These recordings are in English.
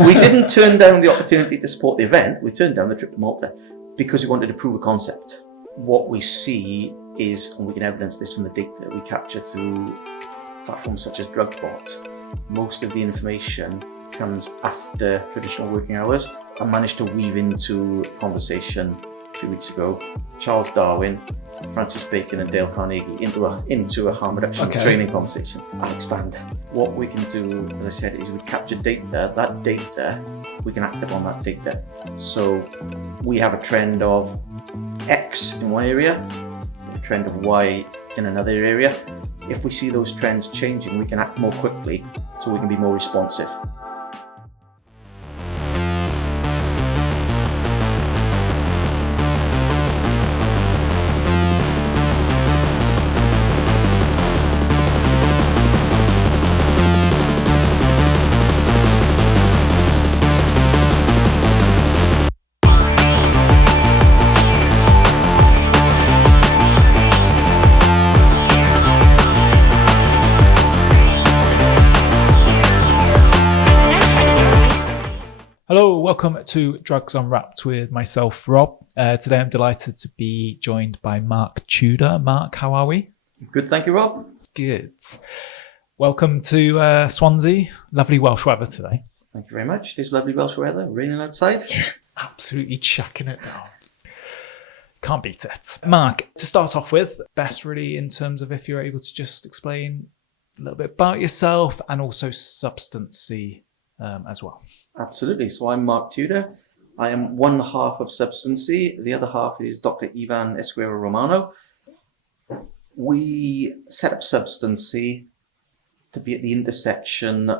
We didn't turn down the opportunity to support the event. We turned down the trip to Malta because we wanted to prove a concept. What we see is, and we can evidence this from the data we capture through platforms such as Drugbot, most of the information comes after traditional working hours. I managed to weave into conversation a few weeks ago Charles Darwin, Francis Bacon and Dale Carnegie into a harm reduction training conversation. I'll expand. What we can do, as I said, is we capture data. That data, we can act upon that data. So we have a trend of X in one area, a trend of Y in another area. If we see those trends changing, we can act more quickly, so we can be more responsive. Hello, welcome to Drugs Unwrapped with myself, Rob. Today I'm delighted to be joined by Mark Tudor. Mark, how are we? Good, thank you, Rob. Good. Welcome to Swansea. Lovely Welsh weather today. Thank you very much. It is lovely Welsh weather, raining outside. Absolutely chucking it down. Can't beat it. Mark, to start off with, best really in terms of if you're able to just explain a little bit about yourself and also Substancy as well. Absolutely. So I'm Mark Tudor. I am one half of Substancy. The other half is Dr. Ivan Esquero Romano. We set up Substancy to be at the intersection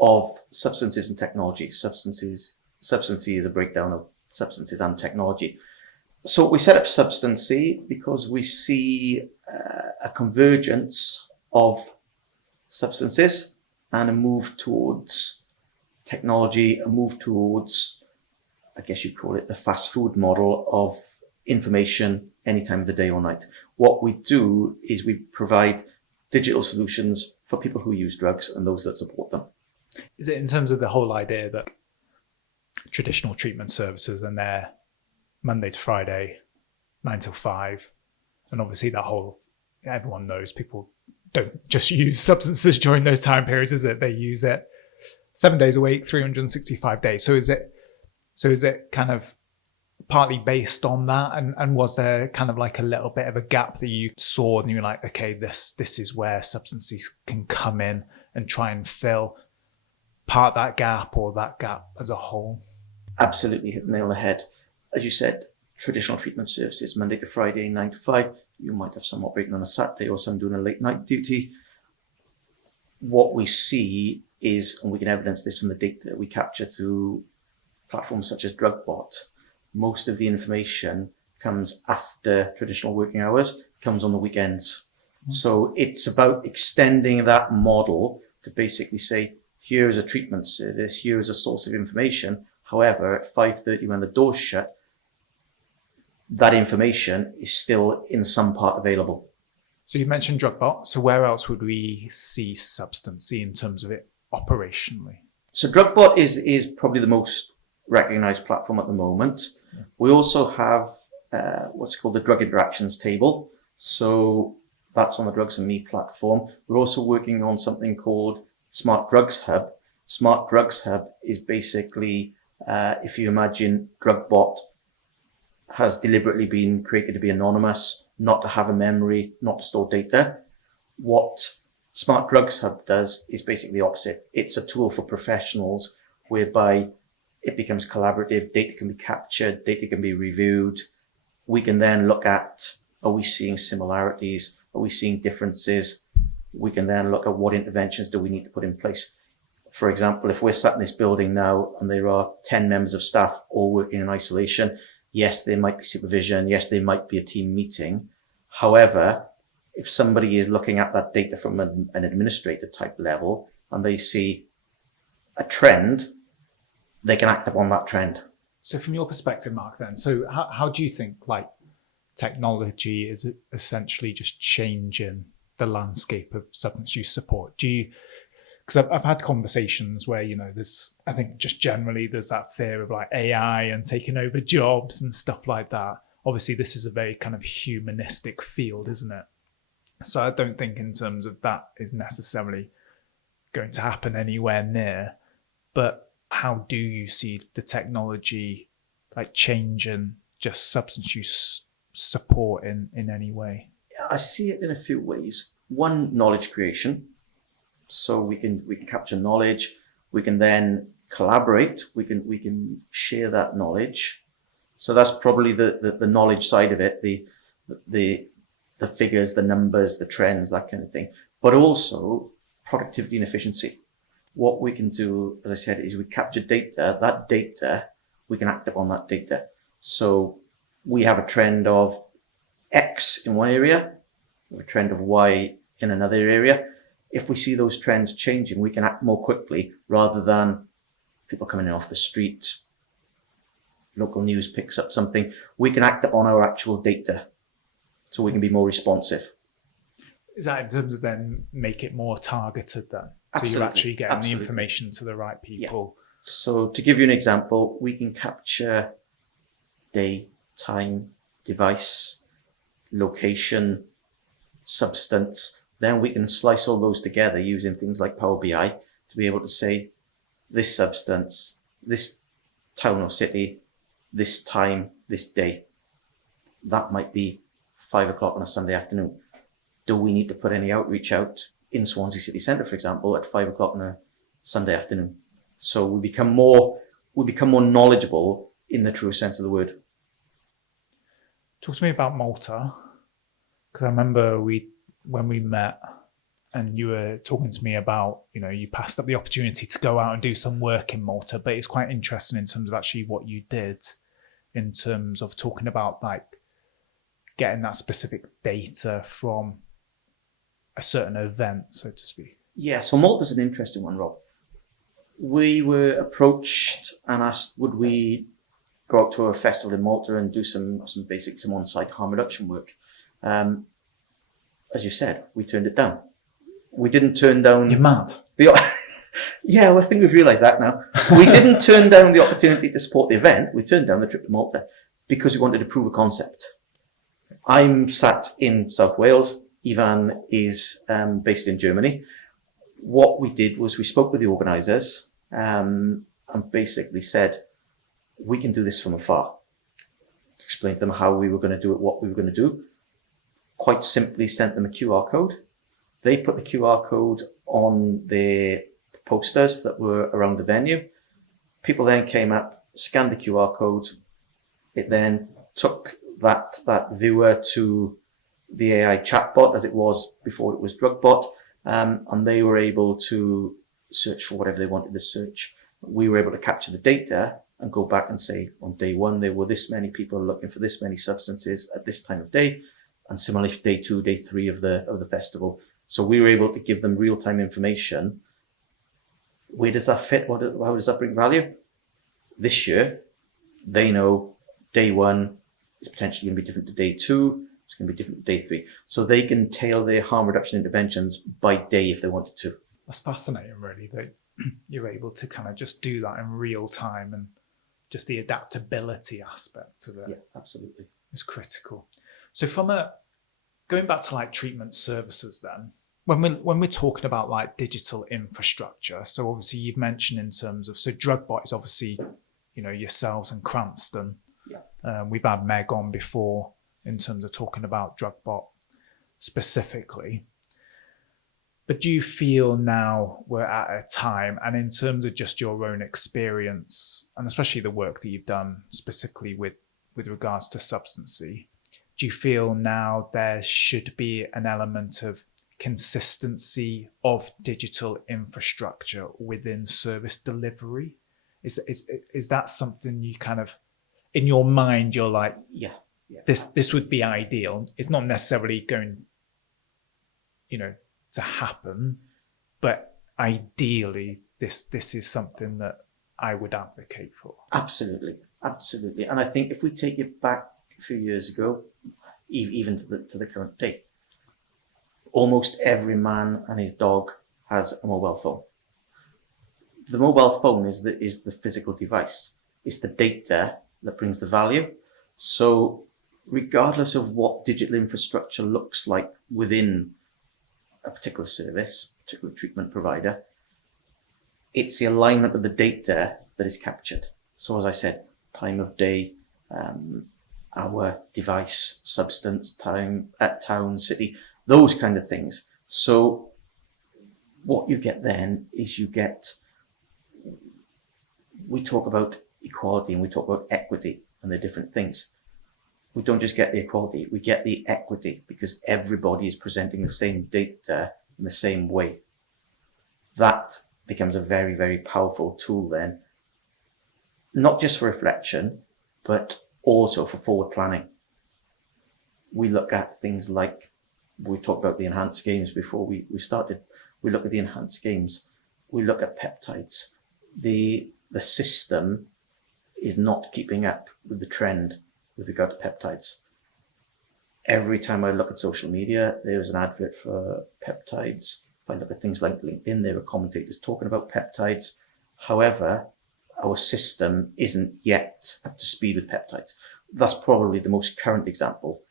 of substances and technology. Substancy is a breakdown of substances and technology. So we set up Substancy because we see a convergence of substances and a move towards technology, a move towards, I guess you'd call it the fast food model of information any time of the day or night. What we do is we provide digital solutions for people who use drugs and those that support them. Is it in terms of the whole idea that traditional treatment services and they're Monday to Friday, 9 till 5, and obviously that whole, everyone knows people don't just use substances during those time periods, is it? They use it 7 days a week, 365 days. So is it kind of partly based on that? And was there kind of like a little bit of a gap that you saw and you were like, okay, this is where substances can come in and try and fill part that gap or that gap as a whole? Absolutely, hit the nail on the head. As you said, traditional treatment services, Monday to Friday, 9 to 5. You might have some operating on a Saturday or some doing a late night duty. What we see is, and we can evidence this from the data we capture through platforms such as Drugbot, most of the information comes after traditional working hours, comes on the weekends. So it's about extending that model to basically say, here is a treatment service, here is a source of information. However, at 5:30 when the door's shut, that information is still in some part available. So you mentioned Drugbot. So where else would we see Substancy in terms of it operationally? So Drugbot is probably the most recognized platform at the moment. Yeah. We also have what's called the drug interactions table. So that's on the Drugs and Me platform. We're also working on something called Smart Drugs Hub. Smart Drugs Hub is basically, if you imagine Drugbot has deliberately been created to be anonymous, not to have a memory, not to store data. What Smart Drugs Hub does is basically the opposite. It's a tool for professionals whereby it becomes collaborative, data can be captured, data can be reviewed. We can then look at, are we seeing similarities? Are we seeing differences? We can then look at what interventions do we need to put in place. For example, if we're sat in this building now and there are 10 members of staff all working in isolation, yes, there might be supervision. Yes, there might be a team meeting. However, if somebody is looking at that data from an administrator type level and they see a trend, they can act upon that trend. So from your perspective, Mark, then, so how do you think like technology is essentially just changing the landscape of substance use support? Because because I've had conversations where, I think just generally there's that fear of like AI and taking over jobs and stuff like that. Obviously, this is a very kind of humanistic field, isn't it? So I don't think in terms of that is necessarily going to happen anywhere near. But how do you see the technology like changing just substance use support in any way? I see it in a few ways. One, knowledge creation. So we can capture knowledge. We can then collaborate. We can share that knowledge. So that's probably the knowledge side of it, the figures, the numbers, the trends, that kind of thing. But also productivity and efficiency. What we can do, as I said, is we capture data. That data, we can act upon that data. So we have a trend of X in one area, a trend of Y in another area. If we see those trends changing, we can act more quickly rather than people coming in off the street, local news picks up something. We can act upon our actual data, so we can be more responsive. Is that in terms of then make it more targeted then? Absolutely. So you're actually getting the information to the right people. Yeah. So to give you an example, we can capture day, time, device, location, substance. Then we can slice all those together using things like Power BI to be able to say this substance, this town or city, this time, this day. That might be 5 o'clock on a Sunday afternoon. Do we need to put any outreach out in Swansea City Centre, for example, at 5 o'clock on a Sunday afternoon? So we become more knowledgeable in the true sense of the word. Talk to me about Malta, because I remember when we met and you were talking to me about, you passed up the opportunity to go out and do some work in Malta, but it's quite interesting in terms of actually what you did in terms of talking about like getting that specific data from a certain event, so to speak. Yeah, so Malta's an interesting one, Rob. We were approached and asked, would we go out to a festival in Malta and do some on-site harm reduction work? As you said, we turned it down. We didn't turn down... You're mad. Yeah, well, I think we've realised that now. We didn't turn down the opportunity to support the event. We turned down the trip to Malta because we wanted to prove a concept. I'm sat in South Wales. Ivan is based in Germany. What we did was we spoke with the organisers and basically said, we can do this from afar. Explained to them how we were going to do it, what we were going to do. Quite simply sent them a QR code. They put the QR code on the posters that were around the venue. People then came up, scanned the QR code. It then took that viewer to the AI chatbot as it was before it was Drugbot, and they were able to search for whatever they wanted to search. We were able to capture the data and go back and say, on day one, there were this many people looking for this many substances at this time of day, and similarly for day 2, day 3 of the festival. So we were able to give them real-time information. Where does that fit? How does that bring value? This year, they know day 1 is potentially going to be different to day 2. It's going to be different to day 3. So they can tailor their harm reduction interventions by day if they wanted to. That's fascinating, really, that you're able to kind of just do that in real time, and just the adaptability aspect of it. Yeah, absolutely. Is critical. So going back to like treatment services then, when we're talking about like digital infrastructure, so obviously you've mentioned in terms of, so Drugbot is obviously, yourselves and Cranston. Yeah. We've had Meg on before in terms of talking about Drugbot specifically. But do you feel now we're at a time, and in terms of just your own experience, and especially the work that you've done specifically with regards to Substancy, do you feel now there should be an element of consistency of digital infrastructure within service delivery? Is that something you kind of, in your mind, you're like, yeah. This would be ideal. It's not necessarily going, to happen, but ideally, this is something that I would advocate for. Absolutely. And I think if we take it back a few years ago, even to the current day, almost every man and his dog has a mobile phone. the mobile phone is the physical device. It's the data that brings the value. So regardless of what digital infrastructure looks like within a particular service, particular treatment provider, it's the alignment of the data that is captured. So as I said, time of day, hour, device, substance, time, town, city, those kind of things. So what you get then is we talk about equality and we talk about equity and the different things. We don't just get the equality, we get the equity because everybody is presenting the same data in the same way. That becomes a very, very powerful tool then, not just for reflection, but also for forward planning. We look at things like, we talked about the enhanced games before we started. We look at the enhanced games. We look at peptides. The system is not keeping up with the trend with regard to peptides. Every time I look at social media, there's an advert for peptides. If I look at things like LinkedIn, there are commentators talking about peptides. However, our system isn't yet up to speed with peptides. That's probably the most current example.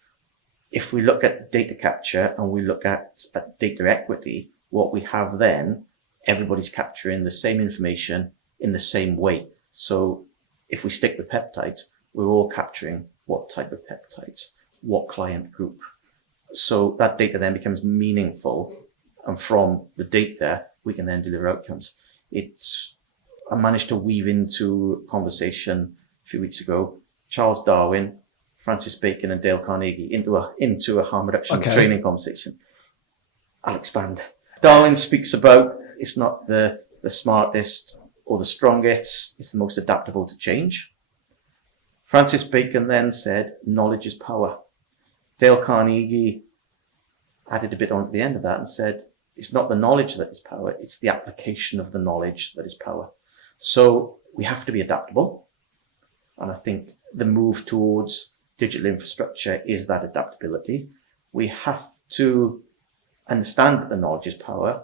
If we look at data capture and we look at data equity, what we have then, everybody's capturing the same information in the same way. So if we stick with peptides, we're all capturing what type of peptides, what client group. So that data then becomes meaningful, and from the data, we can then deliver outcomes. I managed to weave into a conversation a few weeks ago, Charles Darwin, Francis Bacon and Dale Carnegie into a harm reduction training conversation. I'll expand. Darwin speaks about it's not the smartest or the strongest, it's the most adaptable to change. Francis Bacon then said, knowledge is power. Dale Carnegie added a bit on at the end of that and said, it's not the knowledge that is power, it's the application of the knowledge that is power. So we have to be adaptable. And I think the move towards digital infrastructure is that adaptability. We have to understand that the knowledge is power,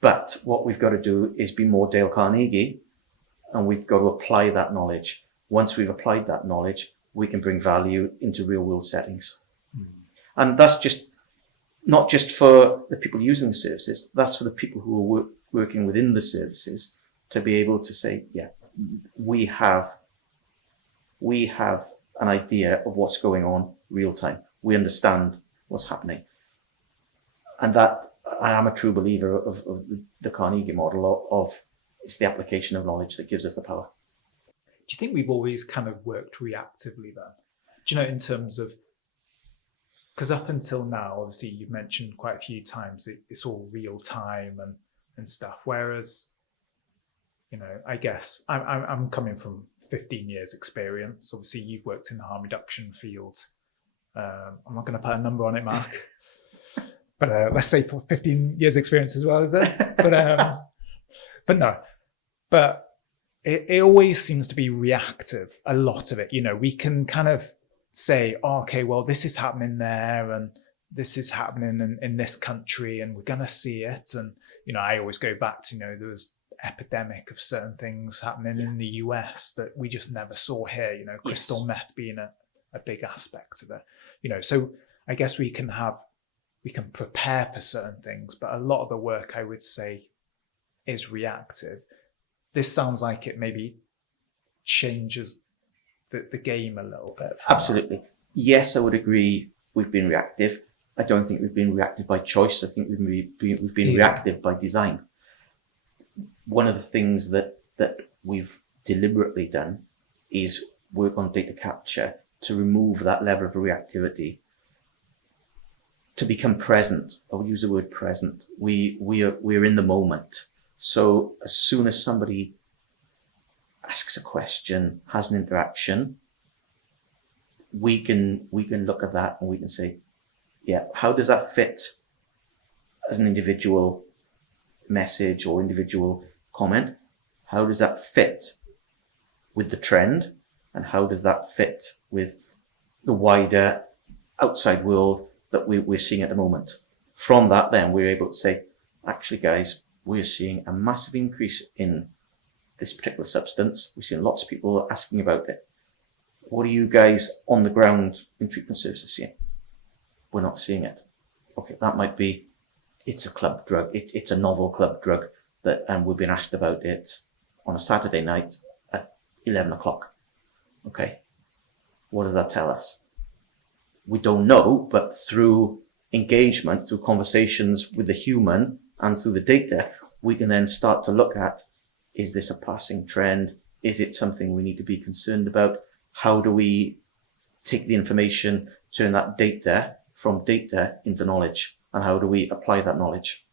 but what we've got to do is be more Dale Carnegie, and we've got to apply that knowledge. Once we've applied that knowledge, we can bring value into real world settings. And that's just not just for the people using the services, that's for the people who are working within the services to be able to say, yeah, we have an idea of what's going on real time. We understand what's happening. And that, I am a true believer of the Carnegie model of it's the application of knowledge that gives us the power. Do you think we've always kind of worked reactively then? Do you know, in terms of, because up until now, obviously you've mentioned quite a few times it's all real time and stuff. Whereas, you know, I guess I'm coming from 15 years experience. Obviously you've worked in the harm reduction field. I'm not going to put a number on it, Mark, but let's say for 15 years experience as well, is it? But no, but it always seems to be reactive, a lot of it. You know, we can kind of say, oh, okay, well, this is happening there and this is happening in this country and we're going to see it. And, you know, I always go back to, you know, there was epidemic of certain things happening in the US that we just never saw here, you know, crystal meth being a big aspect of it, you know. So I guess we can prepare for certain things, but a lot of the work, I would say, is reactive. This sounds like it maybe changes the game a little bit. Absolutely. Yes, I would agree we've been reactive. I don't think we've been reactive by choice. I think we've been reactive by design. One of the things that we've deliberately done is work on data capture to remove that level of reactivity, to become present. I would use the word present. We're in the moment. So as soon as somebody asks a question, has an interaction, we can look at that and we can say, yeah, how does that fit as an individual message or individual comment? How does that fit with the trend? And how does that fit with the wider outside world that we're seeing at the moment? From that, then we're able to say, actually, guys, we're seeing a massive increase in this particular substance. We're seeing lots of people asking about it. What are you guys on the ground in treatment services seeing? We're not seeing it. Okay, that might be, it's a club drug. It's a novel club drug and we've been asked about it on a Saturday night at 11 o'clock. Okay, what does that tell us? We don't know, but through engagement, through conversations with the human and through the data, we can then start to look at, is this a passing trend? Is it something we need to be concerned about? How do we take the information, turn that data from data into knowledge? And how do we apply that knowledge?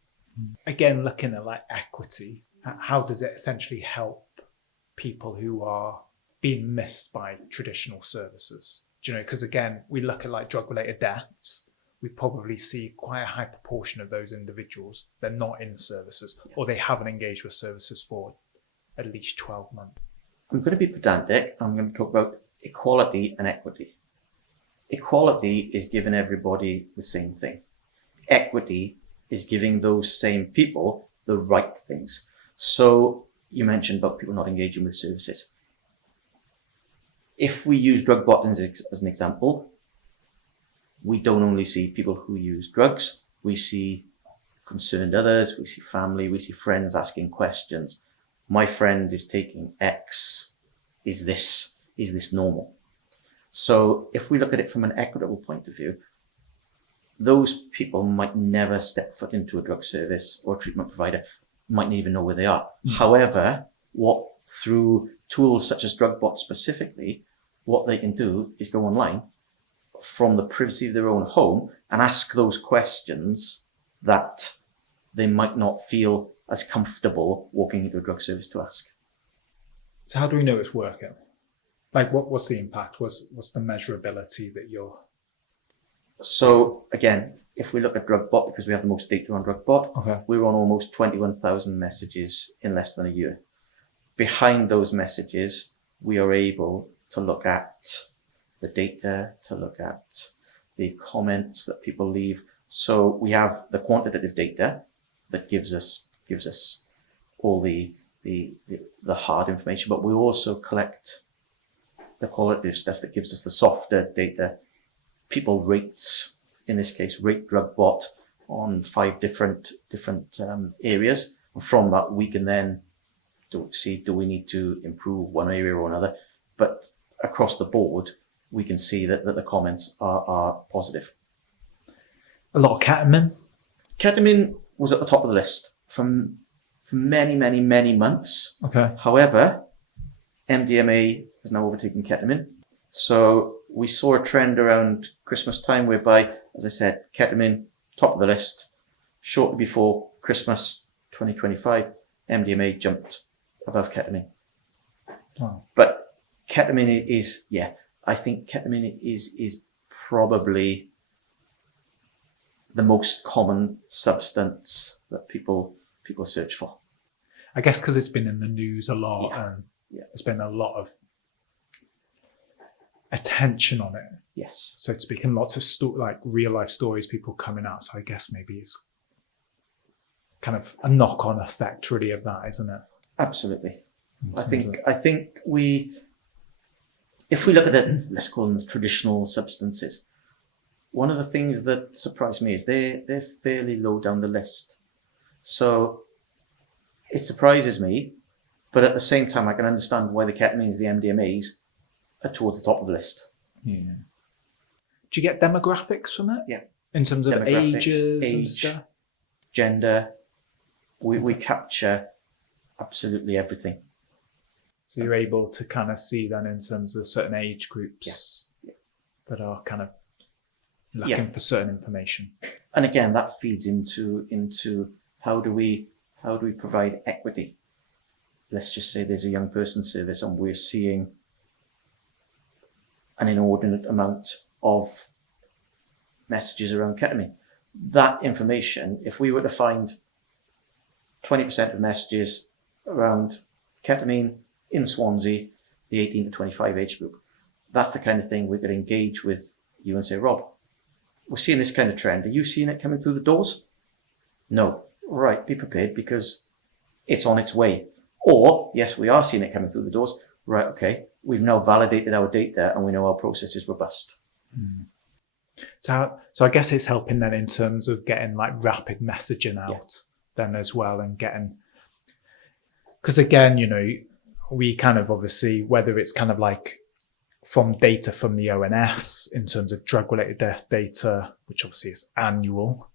Again, looking at like equity, how does it essentially help people who are being missed by traditional services? Do you know, because again, we look at like drug-related deaths, we probably see quite a high proportion of those individuals, they're not in services or they haven't engaged with services for at least 12 months. I'm going to be pedantic. I'm going to talk about equality and equity. Equality is giving everybody the same thing. Equity is giving those same people the right things. So you mentioned about people not engaging with services. If we use Drugbot as an example, we don't only see people who use drugs, we see concerned others, we see family, we see friends asking questions. My friend is taking X. Is this normal? So if we look at it from an equitable point of view, those people might never step foot into a drug service or a treatment provider, mightn't even know where they are. However, through tools such as Drugbot specifically, what they can do is go online from the privacy of their own home and ask those questions that they might not feel as comfortable walking into a drug service to ask. So how do we know it's working? Like what's the impact? What's the measurability that you're... So again, if we look at Drugbot, because we have the most data on Drugbot, Okay. we're on almost 21,000 messages in less than a year. Behind those messages, we are able to look at the data, to look at the comments that people leave. So we have the quantitative data that gives us all the hard information, but we also collect the qualitative stuff that gives us the softer data. People rates, in this case, rate Drugbot on 5 different areas. And from that, we can then do we need to improve one area or another. But across the board, we can see that the comments are positive. A lot of ketamine? Ketamine was at the top of the list for many, many, many months. Okay. However, MDMA has now overtaken ketamine. So we saw a trend around Christmas time whereby, as I said, ketamine, top of the list. Shortly before Christmas 2025, MDMA jumped above ketamine. Wow. But ketamine is, I think ketamine is probably the most common substance that people search for. I guess because it's been in the news a lot and Yeah. there's been a lot of attention on it, Yes. so to speak, and lots of like real life stories, people coming out. So I guess maybe it's kind of a knock-on effect really of that, isn't it? Absolutely. I think if we look at it, let's call them the traditional substances, one of the things that surprised me is they're fairly low down the list. So it surprises me, but at the same time, I can understand why the ketamines, the MDMAs are towards the top of the list. Yeah. Do you get demographics from it? Yeah. In terms of Demographics, ages and age, stuff? Gender, we capture absolutely everything. So you're able to kind of see then in terms of certain age groups that are kind of looking for certain information. And again, that feeds into how do we provide equity? Let's just say there's a young person service and we're seeing an inordinate amount of messages around ketamine. That information, if we were to find 20% of messages around ketamine in Swansea, the 18 to 25 age group, that's the kind of thing we could engage with you and say, Rob, we're seeing this kind of trend. Are you seeing it coming through the doors? No. Right, be prepared because it's on its way. Or, yes, we are seeing it coming through the doors. Right, okay, we've now validated our data and we know our process is robust. So I guess it's helping then in terms of getting like rapid messaging out then as well, and getting, because again, you know, we kind of obviously, whether it's kind of like from data from the ONS in terms of drug-related death data, which obviously is annual,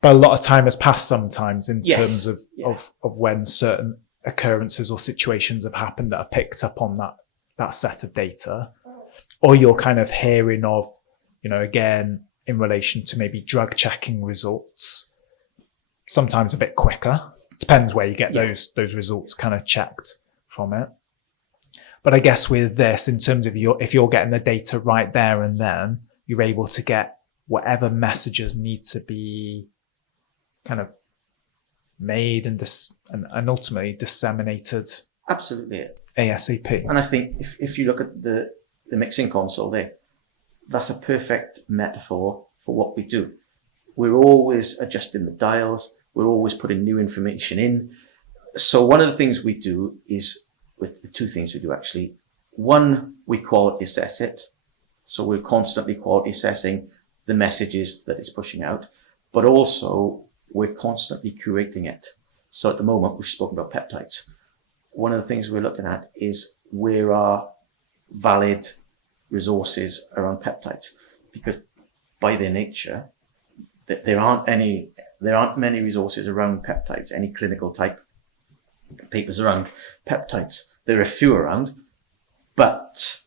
but a lot of time has passed sometimes in terms of when certain occurrences or situations have happened that are picked up on that set of data, or you're kind of hearing of, you know, again, in relation to maybe drug checking results, sometimes a bit quicker. Depends where you get those results kind of checked from it. But I guess with this, in terms of if you're getting the data right there and then, you're able to get whatever messages need to be kind of made and ultimately disseminated. Absolutely. ASAP. And I think if you look at the mixing console there, that's a perfect metaphor for what we do. We're always adjusting the dials. We're always putting new information in. So one of the things we do is, with the two things we do actually, one, we quality assess it. So we're constantly quality assessing the messages that it's pushing out, but also we're constantly curating it. So at the moment, we've spoken about peptides. One of the things we're looking at is where are valid resources around peptides, because by their nature, there aren't many resources around peptides, any clinical type papers around peptides. There are a few around, but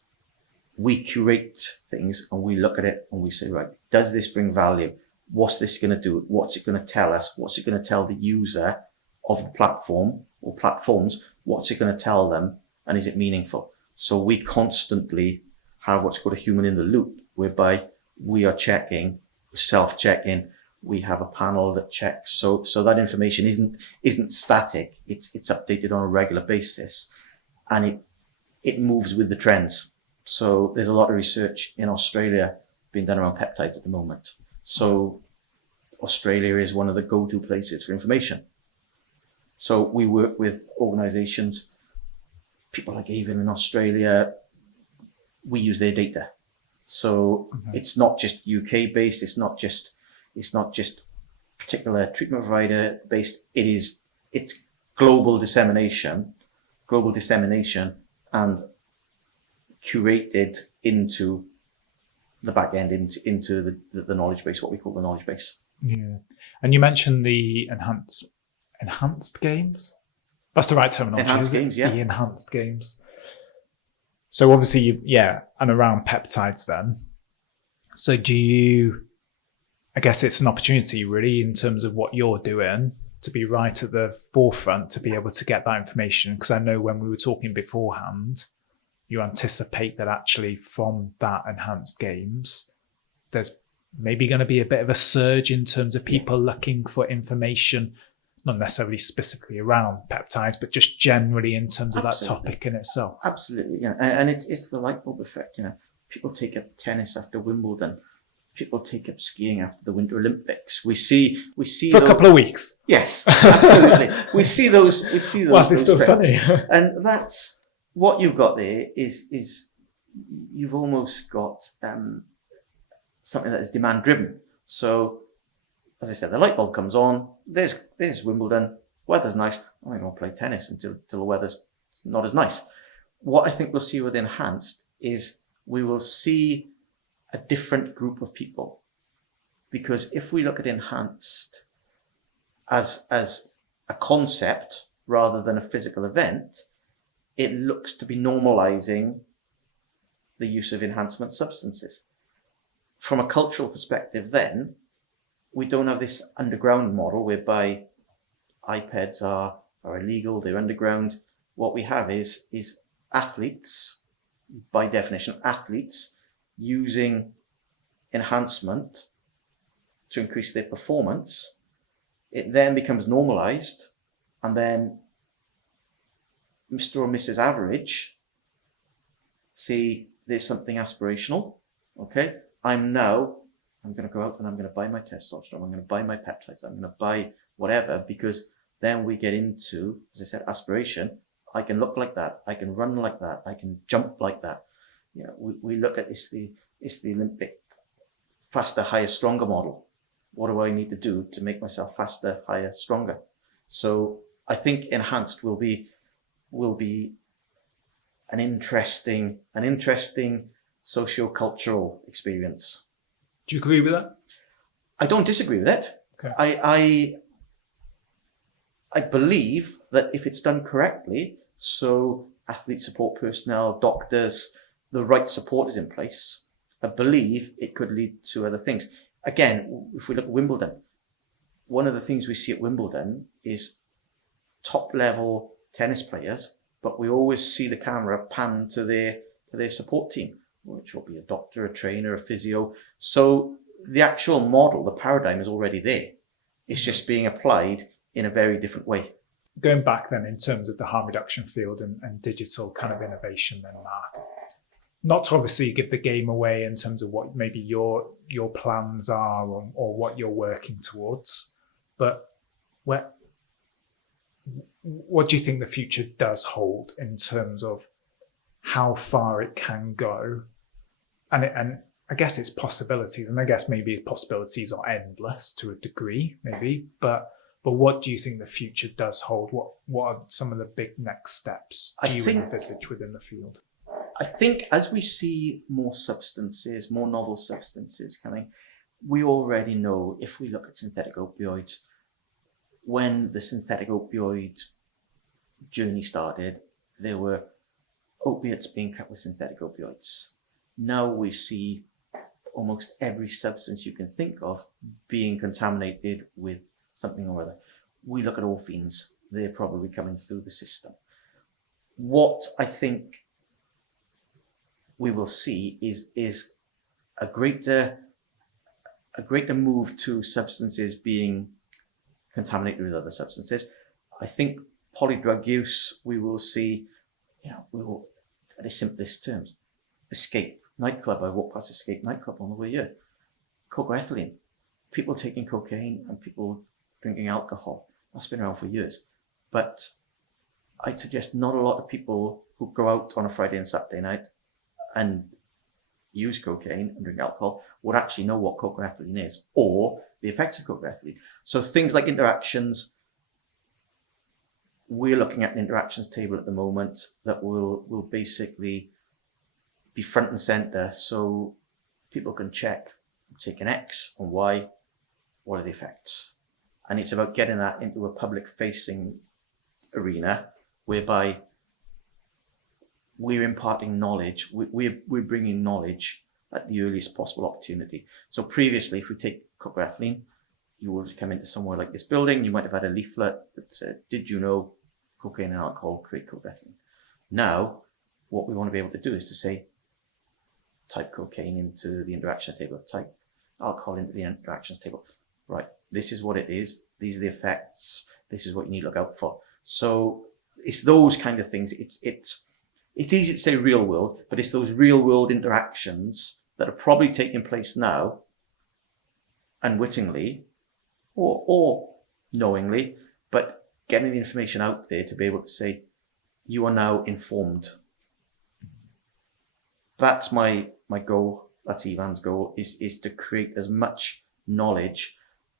we curate things and we look at it and we say, right, does this bring value? What's this going to do? What's it going to tell us? What's it going to tell the user of the platform or platforms? What's it going to tell them? And is it meaningful? So we constantly have what's called a human in the loop, whereby we are checking, self-checking. We have a panel that checks. So that information isn't static. It's updated on a regular basis, and it moves with the trends. So there's a lot of research in Australia being done around peptides at the moment. So Australia is one of the go-to places for information. So we work with organizations, people like Avon in Australia, we use their data. So it's not just UK based, it's not just particular treatment provider based, it's global dissemination and curated into the back end, into the knowledge base, what we call the knowledge base. Yeah. And you mentioned the enhanced games. That's the right terminology. Enhanced games, yeah. The enhanced games. So obviously, and around peptides then. So I guess it's an opportunity really in terms of what you're doing to be right at the forefront, to be able to get that information. Because I know when we were talking beforehand, you anticipate that actually from that enhanced games, there's maybe going to be a bit of a surge in terms of people looking for information, not necessarily specifically around peptides, but just generally in terms of that topic in itself. Absolutely, yeah. And it's the light bulb effect, you know. People take up tennis after Wimbledon. People take up skiing after the Winter Olympics. We see for a couple of weeks. Yes, absolutely. we see those. Whilst it's still trends. sunny. And that's what you've got there is you've almost got something that is demand driven. So, as I said, the light bulb comes on. There's Wimbledon. Weather's nice. I'm going to play tennis until the weather's not as nice. What I think we'll see with enhanced is we will see a different group of people, because if we look at enhanced as a concept rather than a physical event, it looks to be normalizing the use of enhancement substances. From a cultural perspective, then we don't have this underground model whereby iPads are illegal, they're underground. What we have is athletes, by definition, athletes using enhancement to increase their performance. It then becomes normalized, and then Mr. or Mrs. Average see there's something aspirational. Okay, I'm going to go out and I'm going to buy my testosterone, I'm going to buy my peptides, I'm going to buy whatever, because then we get into, as I said, aspiration. I can look like that. I can run like that. I can jump like that. We look at it's the Olympic faster, higher, stronger model. What do I need to do to make myself faster, higher, stronger? So I think enhanced will be an interesting socio-cultural experience. Do you agree with that? I don't disagree with it. Okay. I believe that if it's done correctly, so athlete support personnel, doctors, the right support is in place, I believe it could lead to other things. Again, if we look at Wimbledon, one of the things we see at Wimbledon is top level tennis players, but we always see the camera pan to their support team, which will be a doctor, a trainer, a physio. So the actual model, the paradigm is already there. It's just being applied in a very different way. Going back then in terms of the harm reduction field and digital kind of innovation then, Mark, not to obviously give the game away in terms of what maybe your plans are or what you're working towards, but what do you think the future does hold in terms of how far it can go? And I guess it's possibilities, and I guess maybe possibilities are endless to a degree, maybe, but what do you think the future does hold? What are some of the big next steps do you envisage within the field? I think as we see more substances, more novel substances coming, we already know, if we look at synthetic opioids, when the synthetic opioid journey started, there were opiates being cut with synthetic opioids. Now we see almost every substance you can think of being contaminated with something or other. We look at orphines, they're probably coming through the system. What I think we will see is a greater move to substances being contaminated with other substances. I think polydrug use, we will see, we will, at its simplest terms, Escape nightclub. I walked past Escape nightclub on the way here. Cocoethylene. People taking cocaine and people drinking alcohol. That's been around for years. But I'd suggest not a lot of people who go out on a Friday and Saturday night and use cocaine and drink alcohol would actually know what cocoethylene is or the effects of cocoethylene. So things like interactions, we're looking at an interactions table at the moment that will basically be front and center, so people can check, I'm taking X and Y, what are the effects? And it's about getting that into a public facing arena whereby we're imparting knowledge, we're bringing knowledge at the earliest possible opportunity. So previously, if we take cocoethylene, you would come into somewhere like this building, you might have had a leaflet that said, did you know cocaine and alcohol create cocoethylene? Now, what we want to be able to do is to say, type cocaine into the interactions table, type alcohol into the interactions table. Right, this is what it is, these are the effects, this is what you need to look out for. So it's those kind of things. It's easy to say real world, but it's those real world interactions that are probably taking place now, unwittingly or knowingly, but getting the information out there to be able to say, you are now informed. That's my goal, that's Ivan's goal, is to create as much knowledge.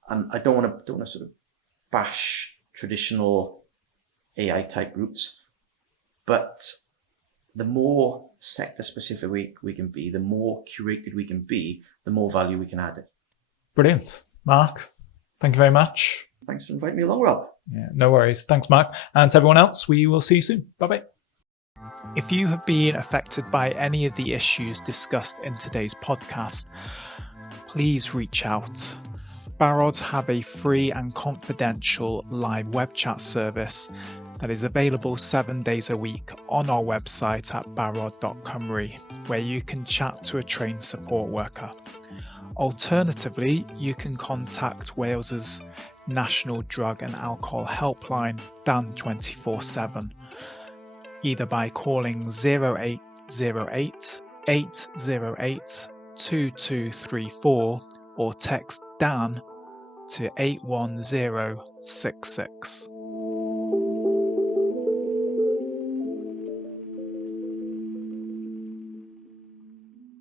And I don't want to sort of bash traditional AI type routes, but the more sector specific we can be, the more curated we can be, the more value we can add. Brilliant. Mark, thank you very much. Thanks for inviting me along, Rob. Yeah, no worries. Thanks, Mark. And to everyone else, we will see you soon. Bye-bye. If you have been affected by any of the issues discussed in today's podcast, please reach out. Barod have a free and confidential live web chat service that is available 7 days a week on our website at barod.cymru, where you can chat to a trained support worker. Alternatively, you can contact Wales's National Drug and Alcohol Helpline, Dan 24/7, either by calling 0808 808 2234 or text Dan to 81066.